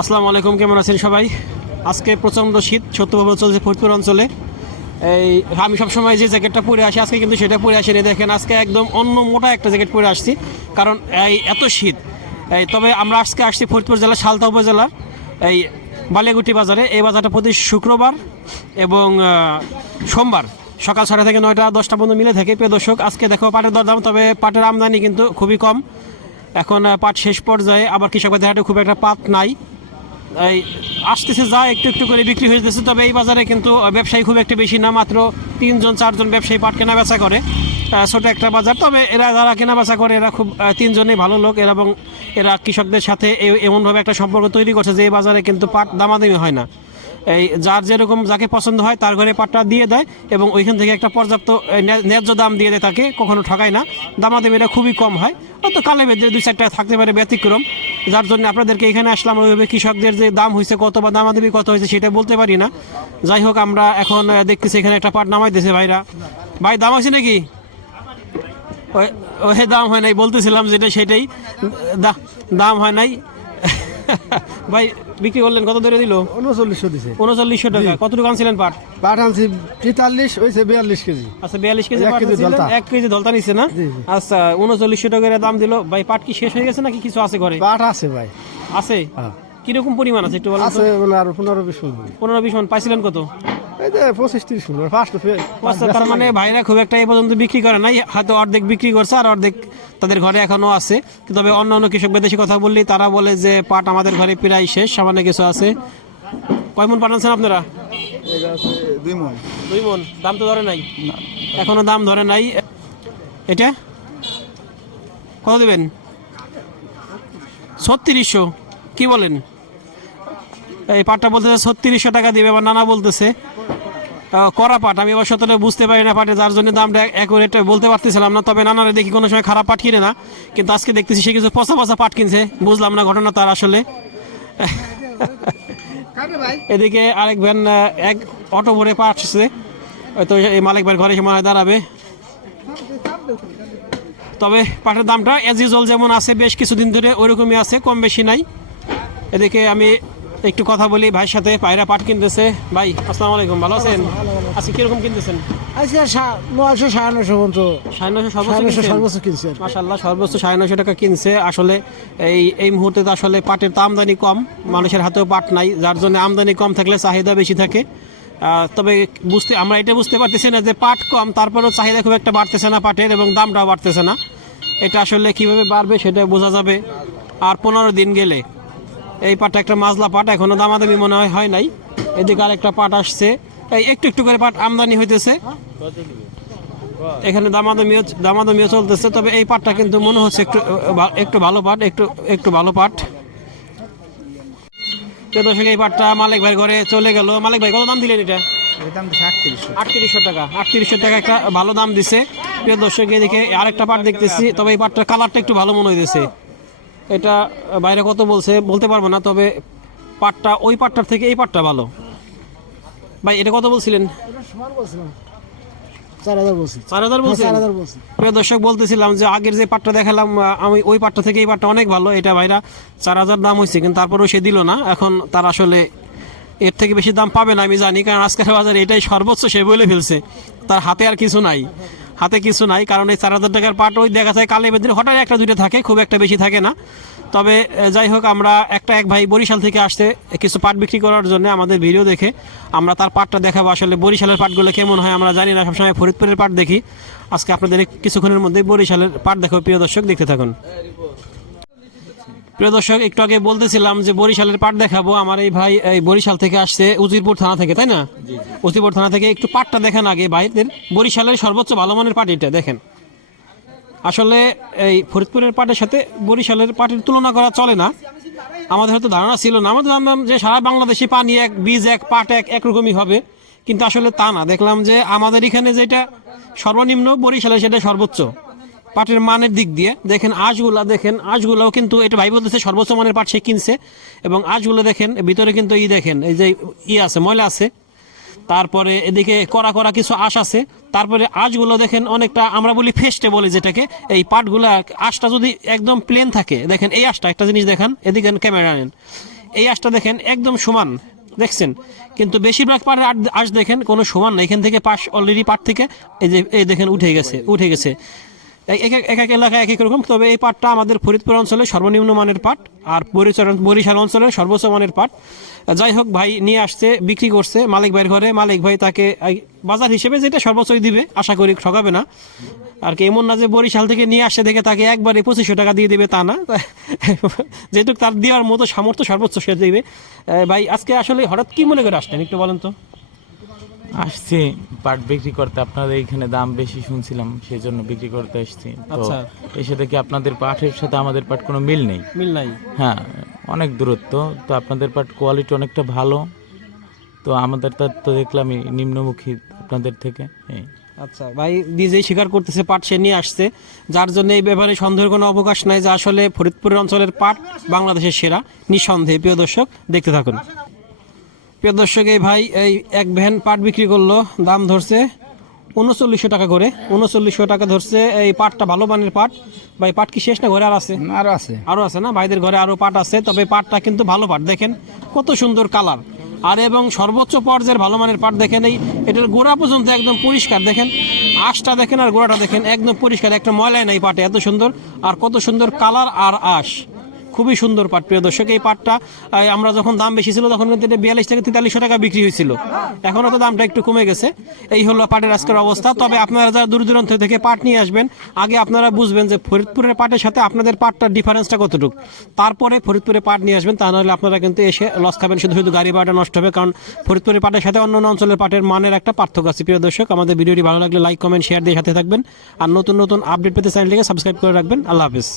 আসসালামু আলাইকুম, কেমন আছেন সবাই? আজকে প্রচণ্ড শীত সত্যভাবে চলছে ফরিদপুর অঞ্চলে। এই, আমি সবসময় যে জ্যাকেটটা পরে আসি, আজকে কিন্তু সেটা পরে আসিনি। দেখেন, আজকে একদম অন্য মোটা একটা জ্যাকেট পরে আসছি, কারণ এই এত শীত। এই, তবে আমরা আজকে আসছি ফরিদপুর জেলার সালতা উপজেলার, এই বালিয়াগুটি বাজারে। এই বাজারটা প্রতি শুক্রবার এবং সোমবার সকাল ছটা থেকে নয়টা, দশটা পর্যন্ত মিলে থাকে। প্রিয় দর্শক, আজকে দেখো পাটের দরদাম, তবে পাটের আমদানি কিন্তু খুবই কম। এখন পাট শেষ পর্যায়ে, আবার কৃষকদের হাটে খুব একটা পাট নাই। এই আসতেছে যা একটু একটু করে বিক্রি হয়ে যেতেছে তবে এই বাজারে কিন্তু ব্যবসায়ী খুব একটা বেশি না, মাত্র তিনজন, চারজন ব্যবসায়ী পাট কেনা বেচা করে ছোটো একটা বাজার। তবে এরা যারা কেনা বেচা করে, এরা খুব তিনজনেই ভালো লোক, এরা এবং এরা কৃষকদের সাথে এমনভাবে একটা সম্পর্ক তৈরি করছে যে এই বাজারে কিন্তু পাট দামাদামি হয় না। এই যার যেরকম যাকে পছন্দ হয় তার ঘরে পাটটা দিয়ে দেয় এবং ওইখান থেকে একটা পর্যাপ্ত ন্যায্য দাম দিয়ে দেয় তাকে, কখনো ঠকায় না। দামাদামিটা খুবই কম হয়। হয়তো কালে বেঁধে দুই চারটা থাকতে পারে ব্যতিক্রম। যার জন্য আপনাদেরকে এখানে আসলাম, ওইভাবে কৃষকদের যে দাম হয়েছে কত বা দামাদামি কত হয়েছে সেটা বলতে পারি না। যাই হোক, আমরা এখন দেখতেছি এখানে একটা পাট নামাইতেছে ভাইরা। ভাই, দাম হয়েছে নাকি? ওই দাম হয় নাই, বলতেছিলাম যেটা সেটাই। দাম হয় নাই। ভাই বিক্রি করলেন কত ধরে দিল? উনচল্লিশশো দিছে। উনচল্লিশশো টাকা। কতটুকু আনছিলেন পাট? পাট আনছি তেতাল্লিশ হয়েছে বিয়াল্লিশ কেজি। আচ্ছা বিয়াল্লিশ কেজি এক পাট কেজি ধলতা। এক কেজি ধলতা নিচ্ছে না। আচ্ছা উনচল্লিশশো টাকা দাম দিল। ভাই পাট কি শেষ হয়ে গেছে নাকি কিছু আছে ঘরে? পাট আছে ভাই। আছে? হ্যাঁ। কীরকম পরিমাণ আছে একটু বলেন আছে মানে আর পনেরো বিশ মন। পনেরো বিশ মন। পাইছিলেন কত? পঁচিশ তিরিশ মণ, ফার্স্ট তার মানে ভাইরা খুব একটা এই পর্যন্ত বিক্রি করে নাই হয়তো অর্ধেক বিক্রি করছে আর অর্ধেক তাদের ঘরে এখনও আছে। তবে অন্য অন্য কথা বললেই তারা বলে যে পাট আমাদের ঘরে প্রায় শেষ সামান্য কিছু আছে। কয় মন পাট আনছেন আপনারা? দুই মন। দুই মন দাম তো ধরে নাই। এখনও দাম ধরে নাই। এটা? কত দেবেন? ছত্রিশশো কি বলেন? এই পাটটা বলতেছে ছত্রিশশো টাকা দিবে আমার নানা বলতেছে করা পাট। আমি অবশ্য ততটা বুঝতে পারি না পাটে যার জন্য দামটা অ্যাকুরেট বলতে পারতেছিলাম না তবে নানারে দেখি কোনো সময় খারাপ পাট কিনে না কিন্তু আজকে দেখতেছি সে কিছু পচা পচা পাট কিনছে বুঝলাম না ঘটনা তার আসলে। এদিকে আরেক ভ্যান এক অটো ভরে পাট আসছে হয়তো এই মালিক ভাইয়ের ঘরে সময় দাঁড়াবে। তবে পাটের দামটা এজ ইউজুয়াল যেমন আছে বেশ কিছুদিন ধরে ওইরকমই আছে কম বেশি নাই। এদিকে আমি একটু কথা বলি ভাইয়ের সাথে পায়রা পাট কিনতেছে। ভাই আসসালামু আলাইকুম ভালো আছেন? আজকে কীরকম কিনতেছেন? আজকে নয়শো সাড়ে নয়শো পর্যন্ত। সাড়ে নয়শো সর্বোচ্চ সর্বোচ্চ কিনছে মাসাল্লাহ সর্বোচ্চ সাড়ে নয়শো টাকা কিনছে। আসলে এই এই মুহূর্তে তো আসলে পাটের তো আমদানি কম মানুষের হাতেও পাট নাই যার জন্য আমদানি কম থাকলে চাহিদা বেশি থাকে। তবে বুঝতে আমরা এটা বুঝতে পারতেছি না যে পাট কম তারপরেও চাহিদা খুব একটা বাড়তেছে না পাটের এবং দামটাও বাড়তেছে না। এটা আসলে কীভাবে বাড়বে সেটা বোঝা যাবে। আর পনেরো দিন গেলে এই পাটটা একটা মাজলা পাট এখনও দামাদামি মনে হয় হয় নাই। এদিকে আর একটা পাট আসছে। এই একটু একটু করে পাট আমদানি হইতেছে। এখানে দামাদামিও দামাদামিও চলতেছে তবে এই পাটটা কিন্তু মনে হচ্ছে একটু একটু ভালো পাট একটু একটু ভালো পাট। দর্শক এই পাটটা মালিক ভাই ঘরে চলে গেল। মালিক ভাই কত দাম দিলেন এটা? আটত্রিশশো টাকা। আটত্রিশশো টাকা একটা ভালো দাম দিছে। প্রিয় দর্শক এদিকে আরেকটা পাট দেখতেছি তবে এই পাটটার কালারটা একটু ভালো মনে হইতেছে। এটা বাইরে কত বলছে বলতে পারব না তবে পাটটা ওই পাটটার থেকে এই পাটটা ভালো। ভাই এটা কত বলছিলেন? প্রিয় দর্শক বলতেছিলাম যে আগের যে পাটটা দেখালাম আমি ওই পাটটা থেকে এই পাটটা অনেক ভালো। এটা ভাইরা চার হাজার দাম হয়েছে কিন্তু তারপরেও সে দিল না। এখন তার আসলে এর থেকে বেশি দাম পাবে না আমি জানি কারণ আজকের বাজারে এটাই সর্বোচ্চ সে বলে ফেলছে। তার হাতে আর কিছু নাই। হাতে কিছু নাই, কারণ এই চার হাজার টাকার পাট ওই দেখা যায় কালে বেদিন হঠাৎ একটা, দুইটা থাকে, খুব একটা বেশি থাকে না। তবে যাই হোক, আমরা একটা, এক ভাই বরিশাল থেকে আসতে কিছু পাট বিক্রি করার জন্য আমাদের ভিডিও দেখে, আমরা তার পাটটা দেখাবো আসলে বরিশালের পাটগুলো কেমন হয়, আমরা জানি না, সবসময় ফরিদপুরের পাট দেখি। আজকে আপনাদের কিছুক্ষণের মধ্যে বরিশালের পাট দেখো, প্রিয় দর্শক, দেখতে থাকুন। প্রিয় দর্শক একটু আগে বলতেছিলাম যে বরিশালের পাট দেখাবো। আমার এই ভাই এই বরিশাল থেকে আসছে উজিরপুর থানা থেকে তাই না? উজিরপুর থানা থেকে একটু পাটটা দেখেন আগে ভাইদের। বরিশালের সর্বোচ্চ ভালো মানের পাট এটা দেখেন। আসলে এই ফরিদপুরের পাটের সাথে বরিশালের পাটের তুলনা করা চলে না। আমাদের হয়তো ধারণা ছিল না। আমাদের জানতাম যে সারা বাংলাদেশে পানি এক বীজ এক পাট এক একরকমই হবে। কিন্তু আসলে তা না। দেখলাম যে আমাদের এখানে যেটা সর্বনিম্ন বরিশালে সেটা সর্বোচ্চ। পাটের মানের দিক দিয়ে। দেখেন আঁশগুলা, দেখেন, আঁশগুলাও কিন্তু এটা ভাই বলতেছে সর্বোচ্চ মানের পাট সে কিনছে। এবং আঁশগুলো দেখেন, ভিতরে কিন্তু ই দেখেন, এই যে ই আছে, ময়লা আছে। তারপরে এদিকে করা করা কিছু আঁশ আছে। তারপরে আঁশগুলো দেখেন অনেকটা আমরা বলি ফেস্টে বলি যেটাকে। এই পাটগুলা, আঁশটা যদি একদম প্লেন থাকে, দেখেন এই আঁশটা, একটা জিনিস দেখান, এদিকে ক্যামেরা নেন এই আঁশটা দেখেন একদম সমান, দেখছেন? কিন্তু বেশিরভাগ পাটের আঁশ দেখেন কোনো সমান না, এখান থেকে পাশ অলরেডি পাট থেকে, এই যে, এই দেখেন উঠে গেছে উঠে গেছে। এক- এক এক- এক এক রকম। তবে এই পাটটা আমাদের ফরিদপুর অঞ্চলে সর্বনিম্ন মানের পাট আর বরিশাল বরিশাল অঞ্চলের সর্বোচ্চ মানের পাট। যাই হোক, ভাই নিয়ে আসছে, বিক্রি করছে মালিক ভাইয়ের ঘরে। মালিক ভাই তাকে বাজার হিসেবে যেটা সর্বোচ্চই দিবে, আশা করি ঠকাবে না। আর কি এমন না যে বরিশাল থেকে নিয়ে আসছে দেখে তাকে একবারে পঁচিশশো টাকা দিয়ে দেবে তা না। যেহেতু তার দেওয়ার মতো সামর্থ্য সর্বোচ্চ সে দেবে। ভাই আজকে আসলে হঠাৎ কি মনে করে আসলেন, একটু বলেন তো। আসছি পাট বিক্রি করতে আপনাদের এখানে দাম বেশি শুনছিলাম সেই জন্য বিক্রি করতে এসেছি তো আচ্ছা। এসে দেখি আপনাদের পাটের সাথে আমাদের পাট কোনো মিল নেই। মিল নাই। হ্যাঁ অনেক দূরত্ব তো আপনাদের পাট কোয়ালিটি অনেকটা ভালো। তো আমাদের তো তো দেখলাম নিম্নমুখী আপনাদের থেকে এই। আচ্ছা ভাই নিজেই স্বীকার করতেছে পাট সে নিয়ে আসছে। যার জন্য এই ব্যাপারে সন্দেহের কোনো অবকাশ নাই যে আসলে ফরিদপুরের অঞ্চলের পাট বাংলাদেশের সেরা নিঃসন্দেহে। প্রিয় দর্শক দেখতে থাকুন। প্রিয় দর্শক এই ভাই এই এক ভ্যান পাট বিক্রি করল দাম ধরছে উনচল্লিশশো টাকা করে। উনচল্লিশশো টাকা ধরছে এই পাটটা ভালো মানের পাট। ভাই পাট কি শেষ না ঘরে আর আছে? আরও আছে। আরও আছে না? ভাইদের ঘরে আরও পাট আছে তবে পাটটা কিন্তু ভালো পাট। দেখেন কত সুন্দর কালার। আর এবং সর্বোচ্চ পর্যায়ের ভালো মানের পাট দেখেন এই এটার গোড়া পর্যন্ত একদম পরিষ্কার। দেখেন আঁশটা দেখেন আর গোড়াটা দেখেন একদম পরিষ্কার একটা ময়লায় নাই পাটে এত সুন্দর। আর কত সুন্দর কালার আর আঁশ। খুবই সুন্দর পাট। প্রিয় দর্শক, এই পাটটা আমরা যখন দাম বেশি ছিল, তখন কিন্তু এটা বিয়াল্লিশ থেকে তেতাল্লিশশো টাকা বিক্রি হয়েছিল। এখনও তো দামটা একটু কমে গেছে। এই হলো পাটের আজকের অবস্থা। তবে আপনারা যারা দূর দূরান্ত থেকে পাট নিয়ে আসবেন, আগে আপনারা বুঝবেন যে ফরিদপুরের পাটের সাথে আপনাদের পাটটার ডিফারেন্সটা কতটুকু। তারপরে ফরিদপুরে পাট নিয়ে আসবেন, তা নাহলে আপনারা কিন্তু এসে লস খাবেন, শুধু শুধু গাড়ি ভাড়াটা নষ্ট হবে। কারণ ফরিদপুরের পাটের সাথে অন্য অঞ্চলের পাটের মানের একটা পার্থক্য আছে। প্রিয় দর্শক, আমাদের ভিডিওটি ভালো লাগলে লাইক কমেন্ট শেয়ার দিয়ে সাথে থাকবেন। আর নতুন নতুন আপডেট পেতে চ্যানেলটিকে সাবস্ক্রাইব করে রাখবেন। আল্লাহ হাফিজ।